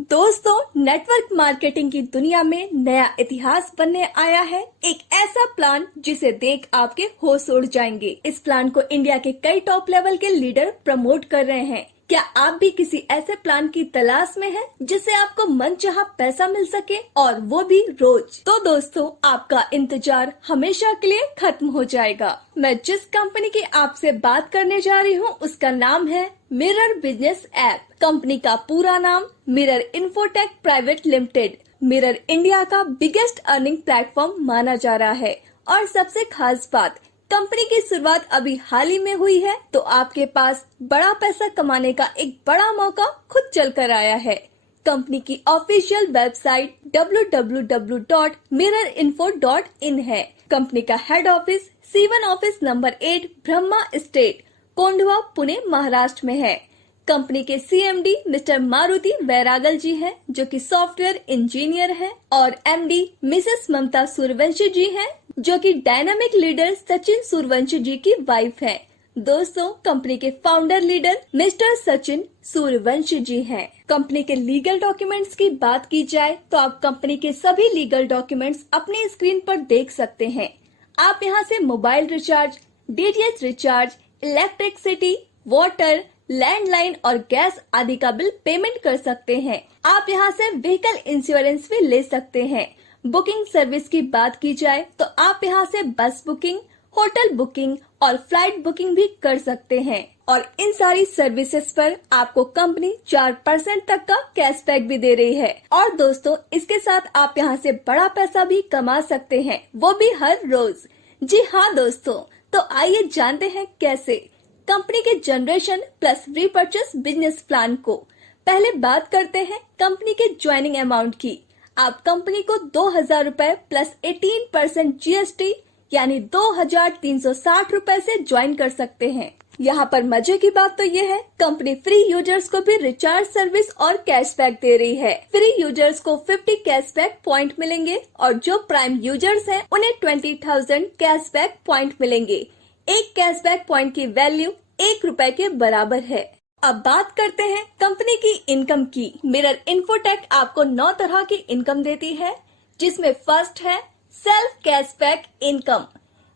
दोस्तों, network marketing की दुनिया में नया इतिहास बनने आया है। एक ऐसा प्लान जिसे देख आपके होश उड़ जाएंगे। इस प्लान को इंडिया के कई टॉप लेवल के लीडर प्रमोट कर रहे हैं। क्या आप भी किसी ऐसे प्लान की तलाश में हैं जिससे आपको मनचाहा पैसा मिल सके और वो भी रोज? तो दोस्तों, आपका इंतजार हमेशा के लिए खत्म हो जाएगा। मैं जिस कंपनी की आपसे बात करने जा रही हूँ उसका नाम है मिरर बिजनेस ऐप। कंपनी का पूरा नाम mirror infotech private limited. Mirror India का बिगेस्ट अर्निंग प्लेटफॉर्म माना जा रहा है और सबसे खास बात, कंपनी की शुरुआत अभी हाल ही में हुई है, तो आपके पास बड़ा पैसा कमाने का एक बड़ा मौका खुद चल कर आया है। कंपनी की ऑफिशियल वेबसाइट www.mirrorinfo.in है। कंपनी का head office C1 office number 8 Brahma estate, Kondhwa, Pune, Maharashtra में है। कंपनी के CMD मिस्टर मारुति वैरागल जी हैं, जो कि सॉफ्टवेयर इंजीनियर हैं, और MD मिसेस ममता सूर्यवंशी जी हैं, जो कि डायनामिक लीडर सचिन सूर्यवंशी जी की वाइफ है। दोस्तों, कंपनी के founder leader mister Sachin Suryavanshi ji हैं। कंपनी के लीगल डॉक्यूमेंट्स की बात की जाए तो आप कंपनी के सभी लीगल डॉक्यूमेंट्स अपनी स्क्रीन पर देख सकते हैं। आप यहां से mobile recharge, DTH recharge, electricity, water, landline और गैस आदि का बिल पेमेंट कर सकते हैं। आप यहां से व्हीकल इंश्योरेंस भी ले सकते हैं। बुकिंग सर्विस की बात की जाए तो आप यहां से बस बुकिंग, होटल बुकिंग और फ्लाइट बुकिंग भी कर सकते हैं, और इन सारी सर्विसेज पर आपको कंपनी 4% तक का कैशबैक भी दे रही है। और दोस्तों, इसके साथ आप यहां से बड़ा पैसा भी कमा सकते हैं, वो भी हर रोज। जी हाँ दोस्तों, तो आइए जानते हैं कैसे कंपनी के generation plus repurchase business plan को। पहले बात करते हैं कंपनी के ज्वाइनिंग अमाउंट की। आप कंपनी को 2,000 रूपए प्लस 18% GST यानी 2,360 रूपए से ज्वाइन कर सकते हैं। यहाँ पर मजे की बात तो ये है, कंपनी फ्री यूजर्स को भी रिचार्ज सर्विस और कैशबैक दे रही है। फ्री यूजर्स को 50 कैशबैक पॉइंट मिलेंगे और जो प्राइम यूजर्स हैं उन्हें 20,000 कैशबैक पॉइंट मिलेंगे। एक कैशबैक पॉइंट की वैल्यू 1 रुपए के बराबर है। अब बात करते हैं कंपनी की इनकम की। मिरर इन्फोटेक आपको 9 तरह की इनकम देती है, जिसमें फर्स्ट है self cashback income,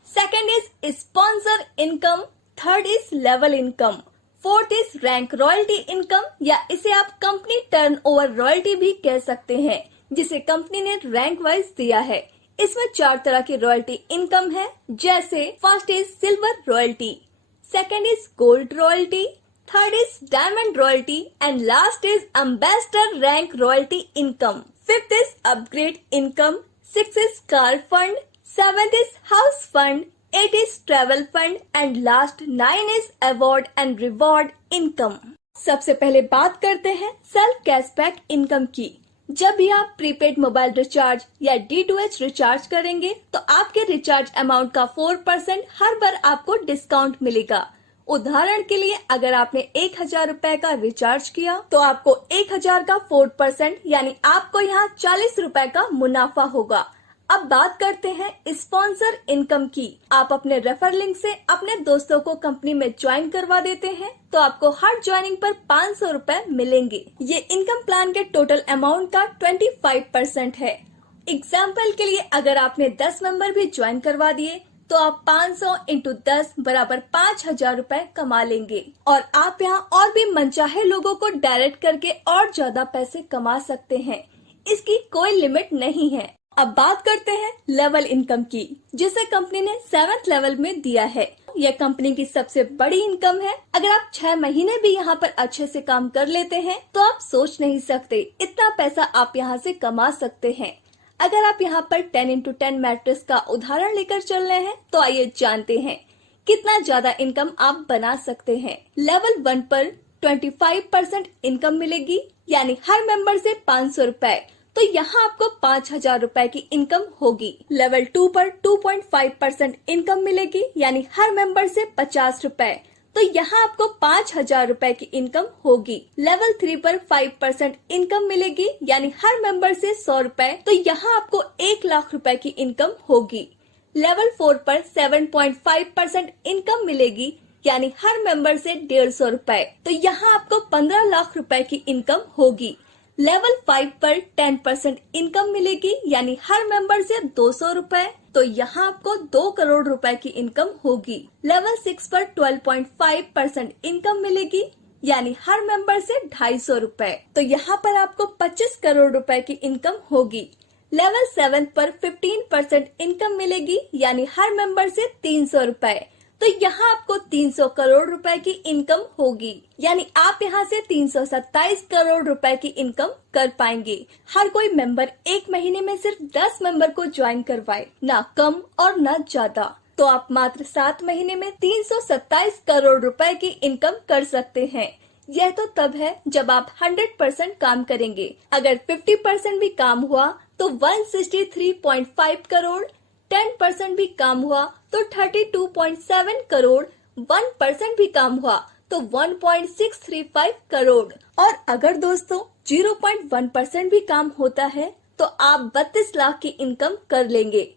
second is sponsor income, third is level income, fourth is rank royalty income, या इसे आप कंपनी टर्नओवर रॉयल्टी भी कह सकते हैं, जिसे कंपनी ने रैंक वाइज दिया है। इसमें 4 तरह की रॉयल्टी इनकम है, जैसे first is silver royalty, second is gold royalty, third is diamond royalty and last is ambassador rank royalty income. Fifth is upgrade income, six is car fund, seventh is house fund, 8 is travel fund and last 9 is award and reward income। सबसे पहले बात करते हैं self cashback income की। जब भी आप prepaid mobile recharge या D2H रिचार्ज करेंगे तो आपके रिचार्ज अमाउंट का 4% हर बार आपको डिस्काउंट मिलेगा। उदाहरण के लिए, अगर आपने 1,000 रूपए का रिचार्ज किया तो आपको 1,000 का 4% यानी आपको यहाँ 40 रूपए का मुनाफा होगा। अब बात करते हैं स्पॉन्सर इनकम की। आप अपने रेफर लिंक से अपने दोस्तों को कंपनी में ज्वाइन करवा देते हैं तो आपको हर ज्वाइनिंग पर 500 रूपए मिलेंगे। ये इनकम प्लान के टोटल अमाउंट का 25% है। एग्जाम्पल के लिए, अगर आपने 10 मेंबर भी ज्वाइन करवा दिए तो आप 500 इंटू 10 बराबर 5,000 रूपए कमा लेंगे, और आप यहाँ और भी मनचाहे लोगों को डायरेक्ट करके और ज्यादा पैसे कमा सकते हैं। इसकी कोई लिमिट नहीं है। अब बात करते हैं लेवल इनकम की, जिसे कंपनी ने 7th लेवल में दिया है। यह कंपनी की सबसे बड़ी इनकम है। अगर आप 6 महीने भी यहाँ पर अच्छे से काम कर लेते हैं तो आप सोच नहीं सकते इतना पैसा आप यहाँ से कमा सकते हैं। अगर आप यहाँ पर 10x10 मैट्रिक्स का उदाहरण लेकर चल रहे हैं तो आइए जानते हैं कितना ज्यादा इनकम आप बना सकते हैं। लेवल 1 पर 25% इनकम मिलेगी, यानी हर मेंबर से 500 रूपए, तो यहाँ आपको 5,000 रूपए की इनकम होगी। लेवल 2 पर 2.5% इनकम मिलेगी, यानी हर मेंबर से 50 रूपए, तो यहाँ आपको 5,000 रूपए की इनकम होगी। लेवल 3 पर 5% इनकम मिलेगी, यानी हर मेंबर से 100 रूपए, तो यहाँ आपको 1 लाख रूपए की इनकम होगी। लेवल 4 पर 7.5% इनकम मिलेगी, यानी हर मेंबर से 150 रूपए, तो यहाँ आपको 15 लाख रूपए की इनकम होगी। लेवल 5 पर 10% इनकम मिलेगी, यानी हर मेंबर से 200 रुपए, तो यहाँ आपको 2 करोड़ रुपए की इनकम होगी। लेवल 6 पर 12.5% इनकम मिलेगी, यानी हर मेंबर से 250 रुपए, तो यहाँ पर आपको 25 करोड़ रुपए की इनकम होगी। लेवल 7 पर 15% इनकम मिलेगी, यानी हर मेंबर से 300 रुपए, तो यहाँ आपको 300 करोड़ रुपए की इनकम होगी, यानी आप यहाँ से 327 करोड़ रुपए की इनकम कर पाएंगे। हर कोई मेंबर एक महीने में सिर्फ 10 मेंबर को ज्वाइन करवाए, ना कम और ना ज्यादा, तो आप मात्र 7 महीने में 327 करोड़ रुपए की इनकम कर सकते हैं। यह तो तब है जब आप 100% काम करेंगे। अगर 50% भी काम हुआ तो 163.5 करोड़, 10% भी काम हुआ तो 32.7 करोड़, 1% भी काम हुआ तो 1.635 करोड़, और अगर दोस्तों 0.1% भी काम होता है तो आप 32 लाख की इनकम कर लेंगे।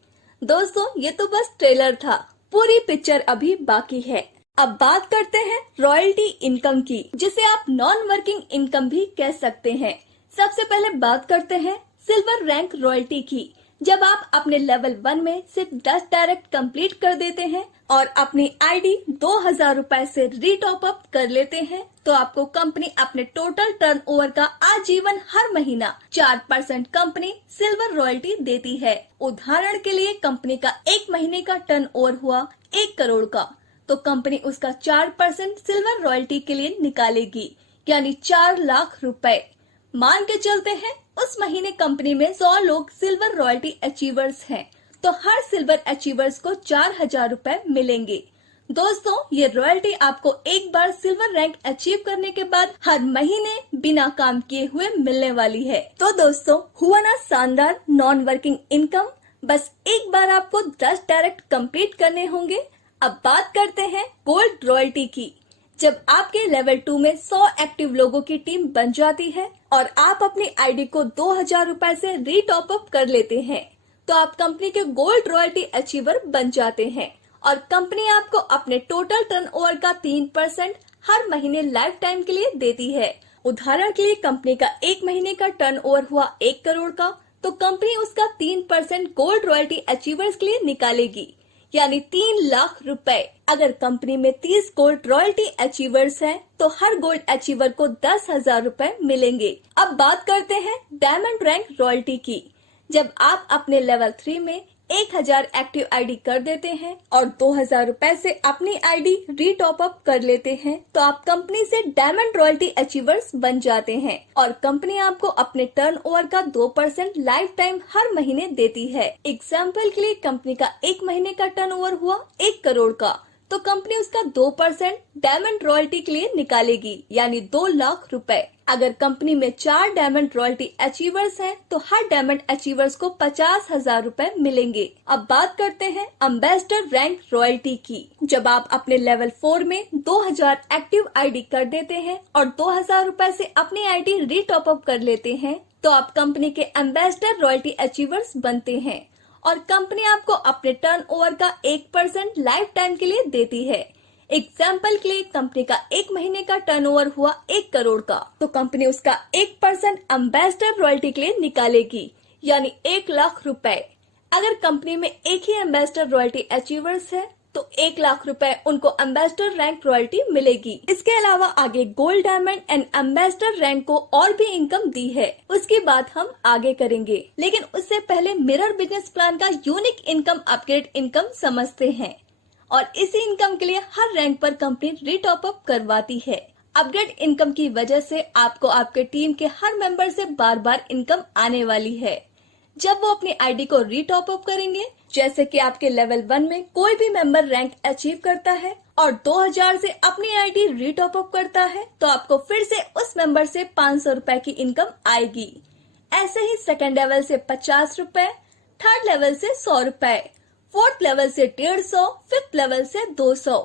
दोस्तों ये तो बस ट्रेलर था, पूरी पिक्चर अभी बाकी है। अब बात करते हैं रॉयल्टी इनकम की, जिसे आप नॉन वर्किंग इनकम भी कह सकते हैं। सबसे पहले बात करते हैं सिल्वर रैंक रॉयल्टी की। जब आप अपने लेवल 1 में सिर्फ 10 डायरेक्ट कंप्लीट कर देते हैं और अपनी आईडी 2000 रुपए से रीटॉप अप कर लेते हैं, तो आपको कंपनी अपने टोटल टर्नओवर का आजीवन हर महीना 4% कंपनी सिल्वर रॉयल्टी देती है। उदाहरण के लिए कंपनी का एक महीने का टर्नओवर हुआ 1 करोड़ का, तो कंपनी उसका 4% सिल्वर रॉयल्टी के लिए निकालेगी, यानी 4 लाख रुपए। मान के चलते हैं उस महीने कंपनी में 100 लोग सिल्वर रॉयल्टी अचीवर्स हैं, तो हर सिल्वर अचीवर्स को 4000 रुपए मिलेंगे। दोस्तों ये रॉयल्टी आपको एक बार सिल्वर रैंक अचीव करने के बाद हर महीने बिना काम किए हुए मिलने वाली है। तो दोस्तों हुआ ना शानदार नॉन वर्किंग इनकम। बस एक बार आपको 10 डायरेक्ट कंप्लीट करने होंगे। अब बात करते हैं गोल्ड रॉयल्टी की। जब आपके लेवल 2 में 100 एक्टिव लोगों की टीम बन जाती है और आप अपनी आईडी को 2000 रुपए से रीटॉप अप कर लेते हैं, तो आप कंपनी के गोल्ड रॉयल्टी अचीवर बन जाते हैं और कंपनी आपको अपने टोटल टर्नओवर का 3% हर महीने लाइफ टाइम के लिए देती है। उदाहरण के लिए कंपनी का एक महीने का टर्नओवर हुआ 1 करोड़ का, तो कंपनी उसका 3% गोल्ड रॉयल्टी अचीवर्स के लिए निकालेगी, यानी 3 लाख रुपए। अगर कंपनी में 30 गोल्ड रॉयल्टी अचीवर्स हैं, तो हर गोल्ड अचीवर को 10,000 रुपए मिलेंगे। अब बात करते हैं डायमंड रैंक रॉयल्टी की। जब आप अपने लेवल 3 में 1000 एक्टिव आईडी कर देते हैं और 2000 रुपए से अपनी आईडी रीटॉप अप कर लेते हैं, तो आप कंपनी से डायमंड रॉयल्टी अचीवर्स बन जाते हैं और कंपनी आपको अपने टर्नओवर का 2% लाइफ टाइम हर महीने देती है। एग्जाम्पल के लिए कंपनी का एक महीने का टर्नओवर हुआ 1 करोड़ का, तो कंपनी उसका 2% डायमंड रॉयल्टी के लिए निकालेगी, यानी 2 लाख रुपए। अगर कंपनी में 4 डायमंड रॉयल्टी अचीवर्स हैं, तो हर डायमंड अचीवर्स को 50,000 रुपए मिलेंगे। अब बात करते हैं एम्बेसडर रैंक रॉयल्टी की। जब आप अपने लेवल 4 में 2000 एक्टिव आईडी कर देते हैं और 2000 रुपए से अपनी आईडी रीटॉप अप कर लेते हैं, तो आप कंपनी के एम्बेसडर रॉयल्टी अचीवर्स बनते हैं और कंपनी आपको अपने टर्नओवर का 1% लाइफ टाइम के लिए देती है। एग्जाम्पल के लिए कंपनी का एक महीने का टर्नओवर हुआ 1 करोड़ का, तो कंपनी उसका 1% एम्बेसडर रॉयल्टी के लिए निकालेगी, यानी 1 लाख रुपए। अगर कंपनी में एक ही एम्बेसडर रॉयल्टी अचीवर्स है, तो 1 लाख रुपए उनको एम्बेसडर रैंक रॉयल्टी मिलेगी। इसके अलावा आगे gold, diamond and ambassador rank को और भी इनकम दी है, उसकी बात हम आगे करेंगे। लेकिन उससे पहले मिरर बिजनेस प्लान का यूनिक इनकम अपग्रेड इनकम समझते हैं, और इसी इनकम के लिए हर रैंक पर कंपनी रीटॉप अप करवाती है। अपग्रेड इनकम की वजह से आपको आपके टीम के हर मेंबर से बार बार इनकम आने वाली है। जब वो अपनी आईडी को रीटॉप अप करेंगे, जैसे कि आपके लेवल 1 में कोई भी मेंबर रैंक अचीव करता है और 2000 से अपनी आईडी रीटॉप अप करता है, तो आपको फिर से उस मेंबर से 500 रुपए की इनकम आएगी। ऐसे ही सेकंड लेवल से 50 रुपए, थर्ड लेवल से 100 रुपए, फोर्थ लेवल से 150, फिफ्थ लेवल से 200,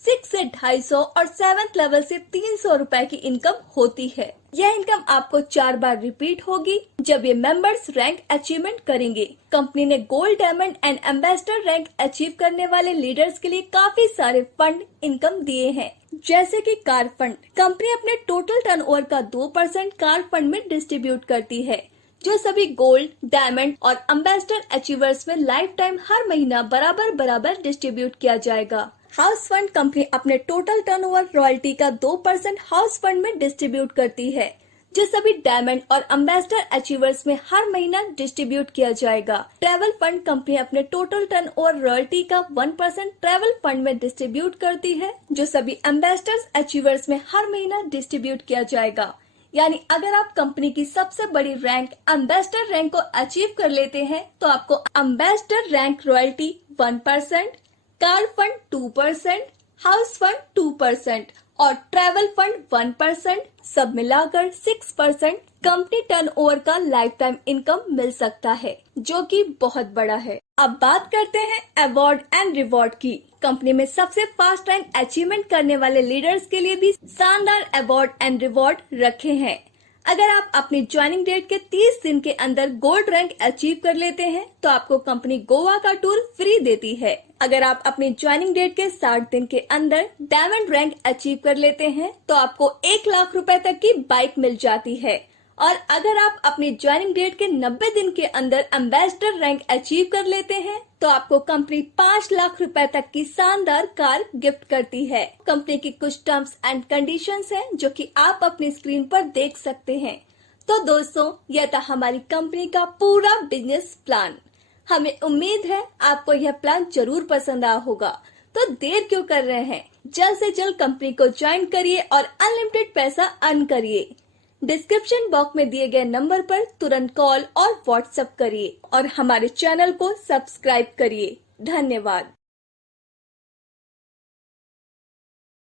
6 से 250 और 7th लेवल से 300 रुपए की इनकम होती है। यह इनकम आपको 4 बार रिपीट होगी जब ये मेंबर्स रैंक अचीवमेंट करेंगे। कंपनी ने gold, diamond and ambassador rank achieve करने वाले लीडर्स के लिए काफी सारे फंड इनकम दिए हैं, जैसे कि कार फंड। कंपनी अपने टोटल टर्नओवर का 2% कार फंड में डिस्ट्रीब्यूट करती है, जो सभी गोल्ड, डायमंड और एम्बेसडर अचीवर्स में लाइफ टाइम हर महीना बराबर डिस्ट्रीब्यूट किया जाएगा। हाउस फंड कंपनी अपने टोटल टर्नओवर रॉयल्टी का 2% हाउस फंड में डिस्ट्रीब्यूट करती है, जो सभी डायमंड और एम्बेसडर अचीवर्स में हर महीना डिस्ट्रीब्यूट किया जाएगा। ट्रैवल फंड कंपनी अपने टोटल टर्नओवर रॉयल्टी का 1% ट्रैवल फंड में डिस्ट्रीब्यूट करती है, जो सभी एम्बेसडर अचीवर्स में हर महीना डिस्ट्रीब्यूट किया जाएगा। यानी अगर आप कंपनी की सबसे बड़ी रैंक एम्बेसडर रैंक को अचीव कर लेते हैं तो आपको ambassador rank royalty 1%, car fund 2%, house fund 2% और ट्रैवल फंड 1%, सब मिलाकर 6% कंपनी टर्नओवर का लाइफ टाइम इनकम मिल सकता है, जो कि बहुत बड़ा है। अब बात करते हैं अवार्ड एंड रिवॉर्ड की। कंपनी में सबसे फास्ट रैंक अचीवमेंट करने वाले लीडर्स के लिए भी शानदार अवार्ड एंड रिवॉर्ड रखे हैं। अगर आप अपनी ज्वाइनिंग डेट के 30 दिन के अंदर गोल्ड रैंक अचीव कर लेते हैं तो आपको कंपनी गोवा का टूर फ्री देती है। अगर आप अपनी ज्वाइनिंग डेट के 60 दिन के अंदर डायमंड रैंक अचीव कर लेते हैं तो आपको 1 लाख रुपए तक की बाइक मिल जाती है। और अगर आप अपनी ज्वाइनिंग डेट के 90 दिन के अंदर एम्बेसडर रैंक अचीव कर लेते हैं तो आपको कंपनी 5 लाख रुपए तक की शानदार कार गिफ्ट करती है। कंपनी की कुछ टर्म्स एंड कंडीशंस हैं जो कि आप अपनी स्क्रीन पर देख सकते हैं। तो दोस्तों, यह था हमारी कंपनी का पूरा बिजनेस प्लान। हमें उम्मीद है आपको यह प्लान जरूर पसंद आया होगा। तो देर क्यों कर रहे हैं, जल्द से जल्द कंपनी को ज्वाइन करिए और अनलिमिटेड पैसा अर्न करिए। डिस्क्रिप्शन बॉक्स में दिए गए नंबर पर तुरंत कॉल और व्हाट्सएप करिए और हमारे चैनल को सब्सक्राइब करिए। धन्यवाद।